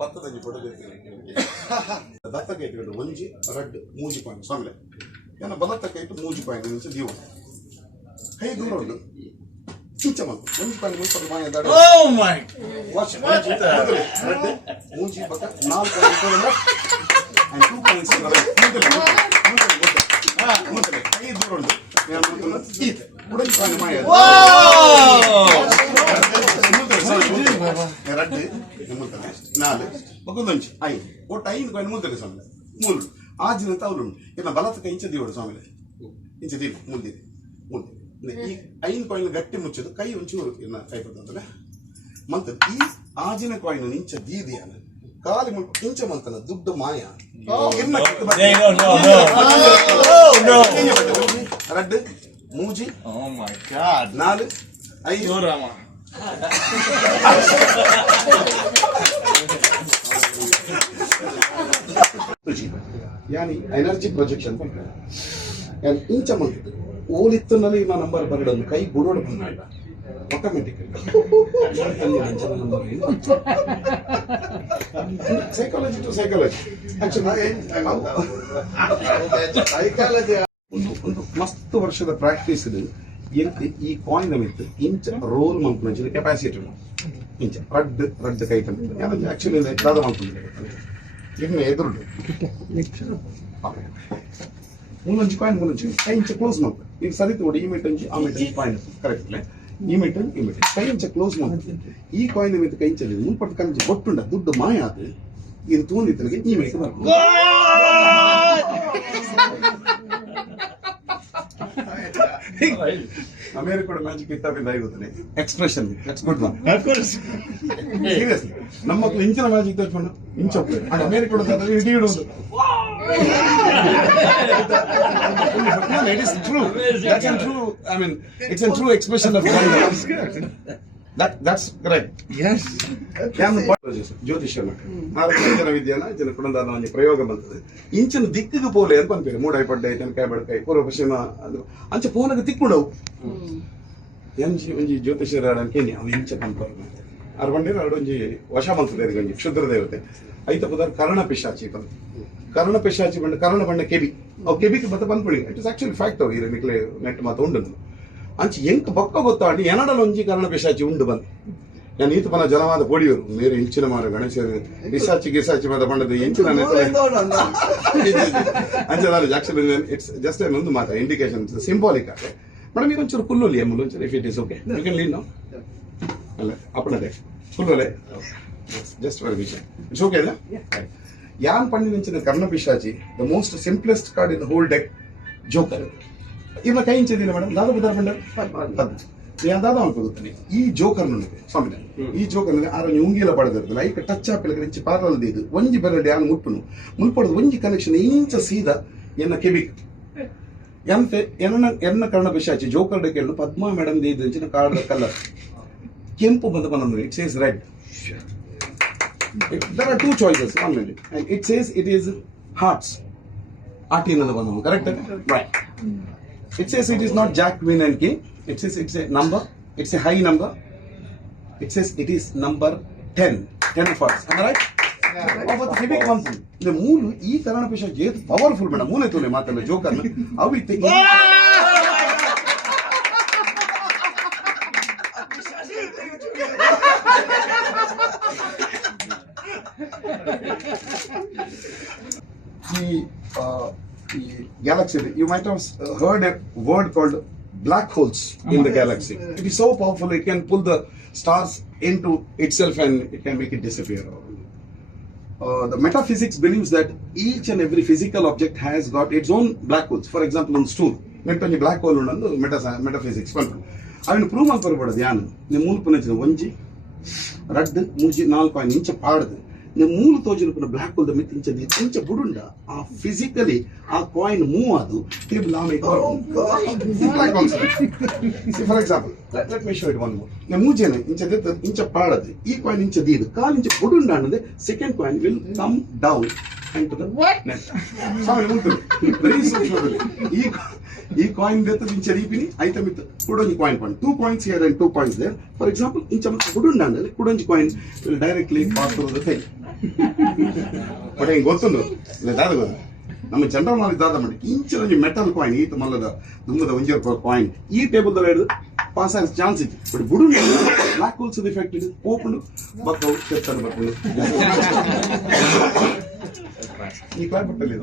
ಪತ್ತದಂಜಿ photo ದತ್ತ ಇಟ್ಕೊಂಡು ಒಂಜಿ ರಡ್ ಮೂಜಿ ಪಾಯಿಂಟ್ ಸ್ವಾಮಿಲೆ ಏನ ಬಲತ್ತ ಇಟ್ಟು ಮೂಜಿ ಪಾಯಿಂಟ್ ನಿಮಿಷ ದೀವ ಕೈ ದೂರ ಉಂಟು. ಚುಚ್ಚ ಮಂತು ಒಂಜಿ ಪಾಯಿಂಟ್ ಮುಲ್ಪದ ಮಾಯ ದಾಡ ವರ್ಷ ಮೂಜಿ ಮೊದಲೇ ರಡ್ ಮೂಜಿ ಬಕ ನಾಲ್ಕು ಪಾಯಿಂಟ್ ಟೂ ಮುಂದಲೆ ಕೈ ದೂರ ಉಂಟು. ಉಡಂಜಿ ಪಾಯಿಂಟ್ ಮಾಯ ಎರಡು ನಿಮ್ಮಂತಾನೆ ನಾಲ್ ಮಗೊಂದೊಂಚು ಐದು ಒಟ್ಟು ಐದು ಕಾಯಿನ್ ಮುಂದೆ ಸ್ವಾಮಿ ಮೂಲು ಆಜಿನ ತವಲು ಇನ್ನ ಬಲತ ಕೈ ಇಂಚ ದೀವಡು ಸ್ವಾಮಿಲೆ ಇಂಚ ದೀಪ ಮುಂದಿದೆ ಮುಂದೆ ಈ ಐದು ಕಾಯಿನ್ ಗಟ್ಟಿ ಮುಚ್ಚದು ಕೈ ಒಂಚೂರು ಇನ್ನ ಕೈ ಕೊಡ್ತಂದ್ರೆ ಮಂತ ಈ ಆಜಿನ ಕಾಯಿನ್ ಇಂಚ ದೀದಿಯಾನ ಕಾಲಿ ಮುಲ್ಪ ಇಂಚ ಮಂತನ ದುಡ್ಡು ಮಾಯ ಇನ್ನ ಕೆಟ್ಟು ಬರ್ತದೆ. There you go, no, no. Oh no! ರಡ್ಡು ಮೂಜಿ Oh my god! ನಾಲ್ ಐದು Yorama. yani ಎನರ್ಜಿ ಪ್ರೊಜೆಕ್ಷನ್ ಯಾನ್ ಇಂಚ ಮಂತ್ ಓಲಿತ್ತನಲ್ಲಿ ನಾ ನಂಬರ್ ಬರಡನ್ನು ಕೈ ಬುಡೋಡು ಬಂದ ಸೈಕಾಲಜಿ ಟು ಸೈಕಾಲಜಿ ಒಂದು ಒಂದು ಮಸ್ತ್ ವರ್ಷದ ಪ್ರಾಕ್ಟೀಸ್ ಇದು. ಎಂಕ್ ಈ ಕಾಯಿನ್ ಮಿತ್ ಇಂಚ ರೋಲ್ ಮಂತ್ ಕೆಪಾಸಿಟಿ ಇಂಚ ರಡ್ ರಡ್ ಕೈ ಕಂತ ಆಕ್ಚುಲಿ ದಾದ ಮಂತ್ ಇನ್ನು ಎದುರುಡು ಮೂಲೊಂಜಿ ಕಾಯಿನ್ ಮೂಲೊಂಜಿ ಕೈ ಇಂಚ ಕ್ಲೋಸ್ ಮಂತ್ ಈಗ ಸರಿತು ನೋಡಿ ಈ ಮೀಟ್ ಒಂಜಿ ಆ ಮೀಟ್ ಒಂಜಿ ಪಾಯಿಂಟ್ ಕರೆಕ್ಟ್ ಈ ಮೀಟ್ ಈ ಮೀಟ್ ಕೈ ಇಂಚ ಕ್ಲೋಸ್ ಮಂತ್ ಈ ಕಾಯಿನ್ ಮಿತ್ ಕೈ ಇಂಚ ಮುಲ್ಪಟ್ಟು ಕಂಚಿ ಗೊಟ್ಟುಂಡ ದುಡ್ಡು ಮಾಯ ಆದ ಇದು ತೂಂದಿತ್ತಲಿಗೆ ಈ ಮೀಟ್ ಬರ್ಬೋದು ಅಮೇರಿಕದ magic ಇತ್ತಾಪಿಂದ ಆಗುತ್ತಾನೆ expression let's good one Of course. Seriously ನಮ್ಮ ಮಕ್ಕಳು ಇಂಚಿನ ಮ್ಯಾಜಿಕ್ ತಗೊಂಡು ಇಂಚ ಅದು ಅಮೇರಿಕದ ಇಡೀ ಇಡುವುದು it is true that's untrue I mean it's untrue expression of that that's correct Yes. ಜ್ಯೋತಿಷ್ಯ ಜನ ವಿದ್ಯಾನ ಜನ ಕುಡಂದ ಒಂಜಿ ಪ್ರಯೋಗ ಬಂತದೆ ಇಂಚಿನ ದಿಕ್ಕಿಗೆ ಪೋಲೆ ಅಂತ ಬಂದ್ಪೇರು ಮೂಡೈ ಪಡ್ಡೆ ತೆನಕಾಯ ಬಡಕಾಯಿ ಪೂರ್ವ ಪಶ್ಚಿಮ ಅಂದ್ರೆ ಅಂಚ ಪೋನಗ ತಿಕ್ಕುಂಡವು ಎಂಜಿ ಒಂಜಿ ಜ್ಯೋತಿಷ್ಯರ ಕೇನಿ ಅವು ಇಂಚ ಕನ್ಫರ್ಮ್ ಅರ್ ಬಂದಿರ ಅಡು ಒಂಜಿ ವಶ ಬಂತದೆ ಅದಕ್ಕೆ ಒಂಜಿ ಕ್ಷುದ್ರ ದೇವತೆ. ಐತ ಪದಾರ್ ಕರ್ಣ ಪಿಶಾಚಿ ಬಂತು ಕರ್ಣ ಪಿಶಾಚಿ ಬಂಡ ಕರ್ಣ ಬಣ್ಣ ಕೆಬಿ. ಅವು ಕೆಬಿಗೆ ಮತ್ತೆ ಬಂದ್ಬಿಡಿ. ಇಟ್ ಇಸ್ ಆಕ್ಚುಲಿ ಫ್ಯಾಕ್ಟ್ ಅವು ಈ ನೆಟ್ ಮಾತು ಉಂಡು ಅಂಚಿ ಎಂಕ್ ಬೊಕ್ಕ ಗೊತ್ತಾಂಡಿ ಎನಡಲ ಒಂಜಿ ಕರ್ಣ ಪಿಶಾಚಿ ಉಂಡು ಬಂದು. ನಾನು ಈತ ಪನ ಜನವಾದ ಪೋಡಿಯವರು ಮೇರೆ ಇಂಚಿನ ಮಾರ ಗಣೇಶ ಗಿಸಾಚಿ ಗಿಸಾಚಿ ಮಾತ ಪಂಡದ ಇಂಚಿನ ಅಂಚದಾರ ಜಾಕ್ಷನ್ ಇಟ್ಸ್ ಜಸ್ಟ್ ಒಂದು ಮಾತ ಇಂಡಿಕೇಶನ್ ಸಿಂಬಾಲಿಕ್ ಆಗಿ ಮೇಡಮ್ ಈಗ ಒಂಚೂರು ಕುಲ್ಲುಲಿ ಎಮ್ಮಲು, ಒಂಚೂರು if it is okay you can lean no ಅಲ್ಲ, ಅಪ್ಪಣದೆ. ಕುಲ್ಲೊಲೆ just for vision it's okay ಅಲ್ಲ? ಯಾನ್ ಪಂಡಿನ ಕರ್ಣ ಪಿಶಾಚಿ the most simplest card in whole deck joker ಇವನ್ನ ಕೈ ಇಂಚಿದಿಲ್ಲ ಮೇಡಮ್ ದಾದ ಬುದ್ಧಾರ್ಪಂಡ ಯಾವ್ದಾದ ಅನ್ಕೋತಾನೆ ಈ ಜೋಕರ್ ನನಗೆ ಸ್ವಾಮಿ ಈ ಜೋಕರ್ ನನಗೆ ಆರ ಉಂಗಿಲ ಪಡೆದಿರ್ತಲ್ಲ ಈಗ ಟಚ್ ಆಪ್ ಇಲ್ಲ ಇಂಚಿ ಪಾರ್ಲಲ್ದು ಇದು ಒಂಜಿ ಬೆರಡೆ ಯಾನ್ ಮುಲ್ಪನು ಮುಲ್ಪಡದು ಒಂಜಿ ಕನೆಕ್ಷನ್ ಇಂಚ ಸೀದಾ ಎನ್ನ ಕೆಬಿಗ್ ಎಂತೆ ಎನ್ನ ಎನ್ನ ಕರ್ಣ ಬಿಶಾಚಿ ಜೋಕರ್ ಕೇಳು ಪದ್ಮಾ ಮೇಡಮ್ ಇದು ಇಂಚಿನ ಕಾಡದ ಕಲರ್ ಕೆಂಪು ಬಂದ ಬಂದ್ರೆ it's is red there are two choices one minute and it says it is hearts ಆಟಿನದ ಬಂದ correct right It says it is not Jack, Queen, and King. It says it's a number. It's a high number. It says it is number 10. 10 of us. Am I right? ಅವತ್ತು heavy confident ಇದು ಮೂಲು ಈ ಕರಣ ಪಿಶ ಜೇತ್ powerful madam ಮೂಲೆ ತೋಲೆ ಮಾತಲ್ಲ ಜೋಕರ್ನ ಅವಿತ್ತೆ the uh, the galaxy, you might have heard a word called black holes in the galaxy. It is so powerful, it can pull the stars into itself and it can make it disappear. Uh, the metaphysics believes that each and every physical object has got its own black holes. For example, in stool ನೆಟ್ಟಲ್ಲಿ black hole ಅನ್ನೋದು meta metaphysics ಬಂತು ಅವನ್ನ prove ಮಾಡ್ಬರ್ಬೇಡದು ಯಾನು ನಿಮ್ಮ ಮೂಲ ಪುನಚ ಒಂಜಿ ರಡ್ಡು ಮೂಜಿ ನಾಲ್ಕು ಐದು ಇಂಚ ಪಾಡ್ದು ಮೂರು ತೌಜಂಡ್ ರೂಪಾಯಿ ಬ್ಲಾಕ್ ಹೋಲ್ ಮಿತ್ ಇಂಚ ಇಂಚ ಬುಡುಂಡ ಆ ಫಿಸಿಕಲಿ ಆ ಕಾಯಿನ್ ಮೂವ್ ಅದು ತ್ರಿಬಲ್ ಆಮೇಲೆ for example let me show it one ಮೂರ್ ನೆ ಮೂಜೇನ ಇಂಚ ಇಂಚ ಪಾಡದು ಈ ಕಾಯಿನ್ ಇಂಚ ದೀದು ಕಾಲ್ ಇಂಚ ಬುಡುಂಡ ಅನ್ನದೆ second coin will come down and to the net sorry ಮುಂದೆ ವೆರಿ ಸೂಕ್ಷ್ಮದಲ್ಲಿ ಈ ಈ ಕಾಯಿನ್ ದೆತ್ತ ಇಂಚ ರೀಪಿನಿ ಐತ ಮಿತ್ ಕುಡೊಂಜಿ ಕಾಯಿನ್ ಪಂಡ್ two coins here and two coins there for example ಇಂಚ ಕುಡುಂಡಂದಲ್ಲಿ ಕುಡೊಂಜಿ coin directly pass the thing but ಹೆಂಗ್ ಗೊತ್ತುಂಡು ದಾದ ಗೊತ್ತು ನಮ್ಮ ಜನರಲ್ ನಾಲೆಜ್ ದಾದ ಮಾಡಿ ಇಂಚಿನ ಒಂಜಿ ಮೆಟಲ್ ಕಾಯಿನ್ ಈತ ಮಲ್ಲದ ದುಂಬದ ಒಂಜಿ ಕಾಯಿನ್ ಈ ಟೇಬಲ್ ದ ಹಿಡಿದು ಪಾಸ್ ಆಗ ಚಾನ್ಸ್ ಇತ್ತು ಬಟ್ ಬುಡು ಬ್ಲಾಕ್ ಹೋಲ್ಸ್ ಇಫೆಕ್ಟ್ ಇದು ಓಪನ್ ಬಕ್ಕವು ಚೆತ್ತನ್ನು ಬರ್ತದೆ ಈ ಕಾಯಿ ಬಟ್ಟಲ್ಲಿ